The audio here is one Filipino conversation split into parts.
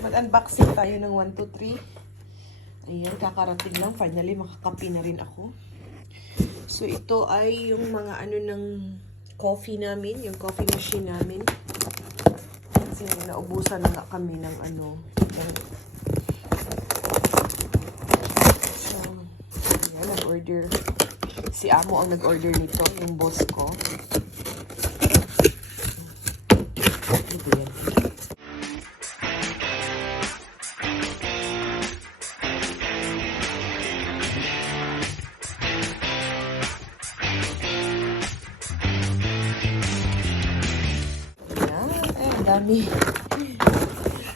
Mag-unboxing tayo ng 1, 2, 3. Ayan, kakarating lang. Finally, makakapi na rin ako. So, ito ay yung mga ano ng coffee namin. Yung coffee machine namin. Kasi naubusan na kami ng ano. So, ayan, nag-order. Si Amo ang nag-order nito. Yung boss ko. Ito yan.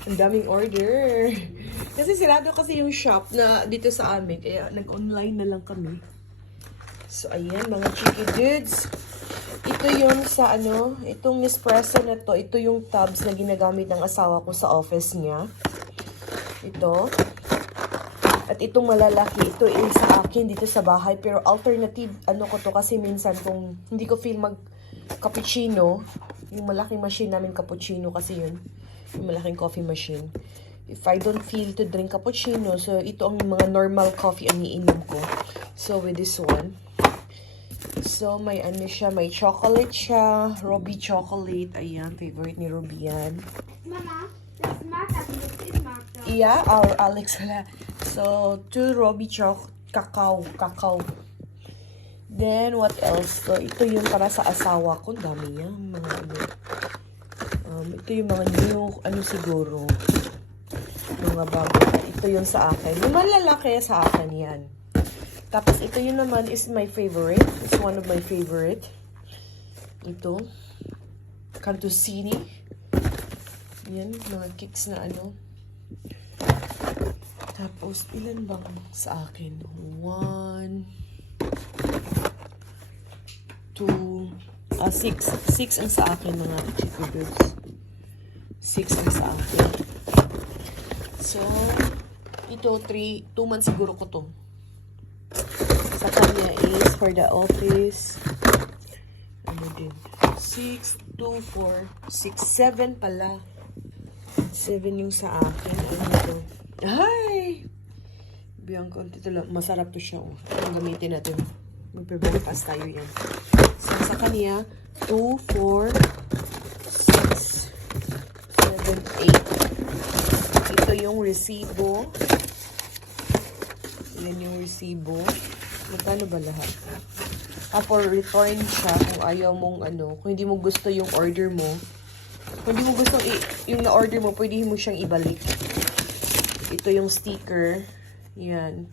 Ang daming order. Kasi sirado kasi yung shop na dito sa amin. Kaya nag-online na lang kami. So, ayan, mga Chikidus. Ito yung sa ano, itong Nespresso na to. Ito yung tubs na ginagamit ng asawa ko sa office niya. Ito. At itong malalaki, ito ay sa akin dito sa bahay. Pero alternative, ano ko to kasi minsan kung hindi ko feel mag-cappuccino, yung malaking machine namin cappuccino kasi yun. Yung malaking coffee machine. If I don't feel to drink cappuccino, so ito ang mga normal coffee ang iinom ko. So with this one. So may ano siya, may chocolate siya. Ruby chocolate. Ayan, favorite ni Ruby yan. Mama, das mag ich mag das. Yeah, Alex wala. So 2 Ruby cacao. Then, what else? So, ito yung para sa asawa ko. Dami yan. Mga ano. Ito yung mga new, ano siguro. Mga bago. Ito yung sa akin. Yung malalaki sa akin yan. Tapos, ito yun naman is my favorite. It's one of my favorite. Ito. Cantusini. Yan. Mga kicks na ano. Tapos, ilan bang sa akin? 1, 2, 6. 6 ang sa akin, mga Chikidus. 6 ang sa akin. So, ito, 2 man siguro ko to. Sa kanya is for the office. Ano din? 6, 2, 4, 6, 7 pala. 7 yung sa akin. Ano ito? Ay! Biang konti ito lang. Masarap to siya. Oh. Ang gamitin natin. Magpe-breakfast tayo yan. So, sa kanya, 2, 4, 6, 7, 8. Ito yung resibo. Yan yung resibo. Magkano ba lahat? For return siya kung ayaw mong ano, kung hindi mo gusto yung order mo. Kung hindi mo gusto yung na-order mo, pwede mo siyang ibalik. Ito yung sticker. Yan.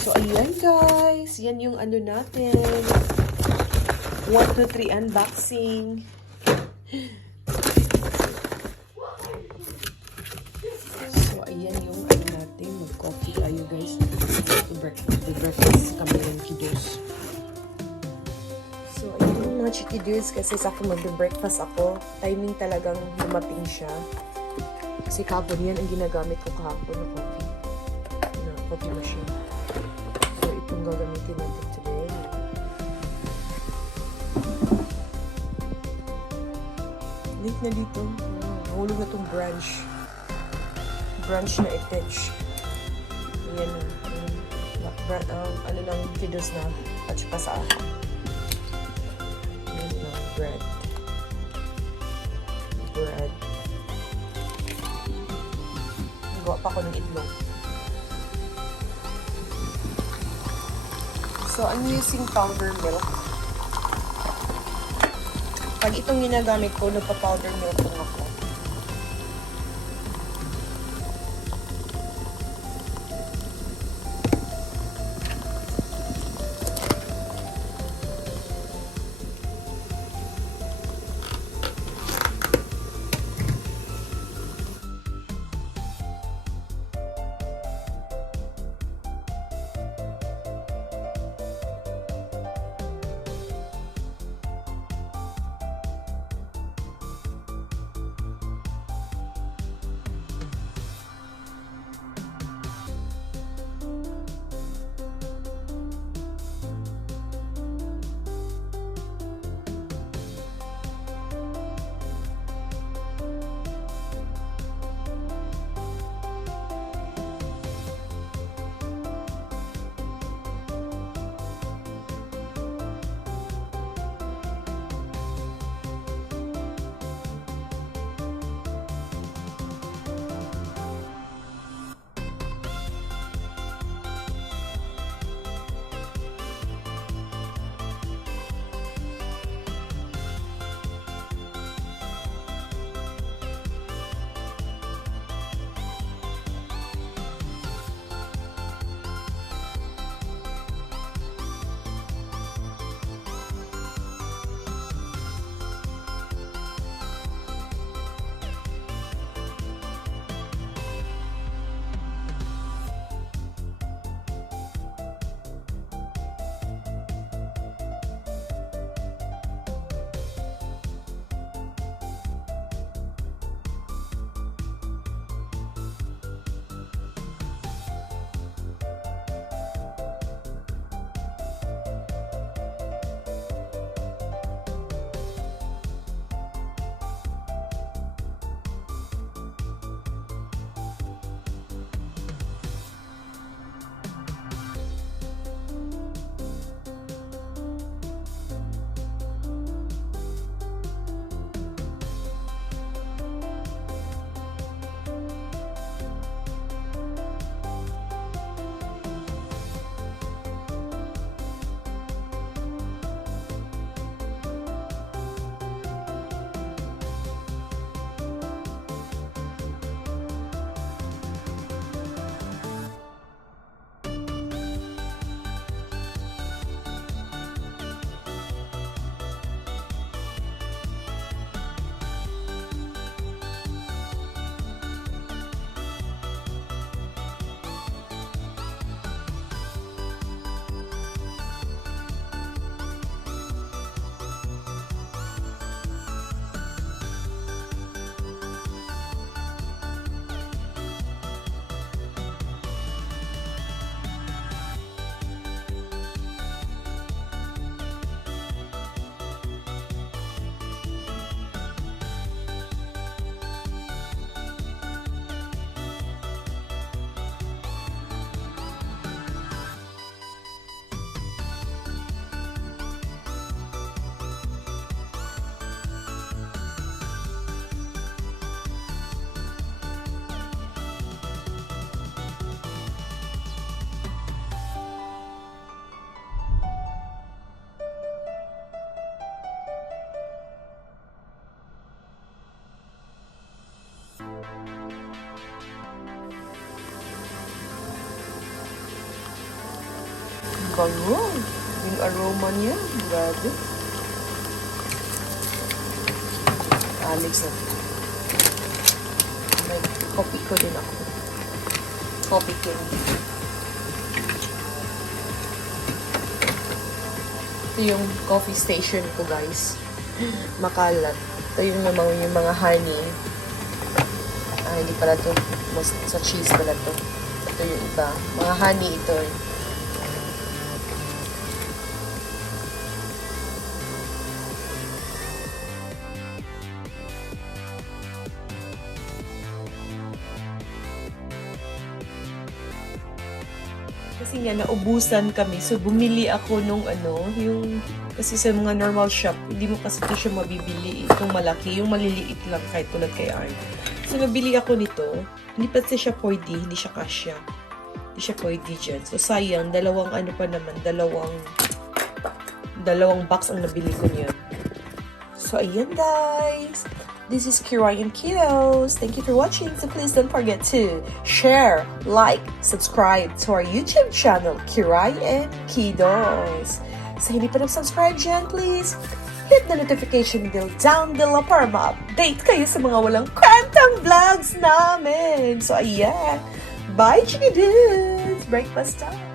So, ayan guys. Yan yung ano natin. 1, 2, 3 unboxing. So, ayan yung ano natin. Mag-coffee tayo guys. Breakfast kami ng Kiddos. So, ayan yung mga Chikiddos. Kasi sa akin mag-breakfast ako. Timing talagang lumating siya. Kasi kahapon yan ang ginagamit ko kahapon na coffee. Na coffee machine. So, itong gagamitin natin today. Link na dito. Nahulog na itong branch. Branch na attach. Ayan na. Ano lang, Kiddos na. At saka sa akin. Ayan na, bread. Gawa pa ko ng itlog. So, I'm using powder milk. Pag itong ginagamit ko, nagpa-powder milk lang ako. bango. Yung aroma niya. Grabe. Mix na. May coffee ko din ako. Coffee king. Ito yung coffee station ko, guys. Makalat. Ito yung mga honey. Hindi pala ito. Sa cheese pala ito. Ito yung iba. Mga honey ito. Kasi nga, naubusan kami. So, bumili ako nung kasi sa mga normal shop, hindi mo kasi ito siya mabibili. Itong malaki, yung maliliit lang kahit tulad kay Arn. So, nabili ako nito. Hindi pa siya pwede, hindi siya kasya. Hindi siya pwede dyan. So, sayang, dalawang box ang nabili ko niya. So, ayan guys. This is Kiray and Kiddos. Thank you for watching. So please don't forget to share, like, subscribe to our YouTube channel, Kiray and Kiddos. So hindi pa nag-subscribe dyan, please hit the notification bell down below para ma-update kayo sa mga walang kwentang vlogs namin. So ayan. Bye, Chikidus! Breakfast time!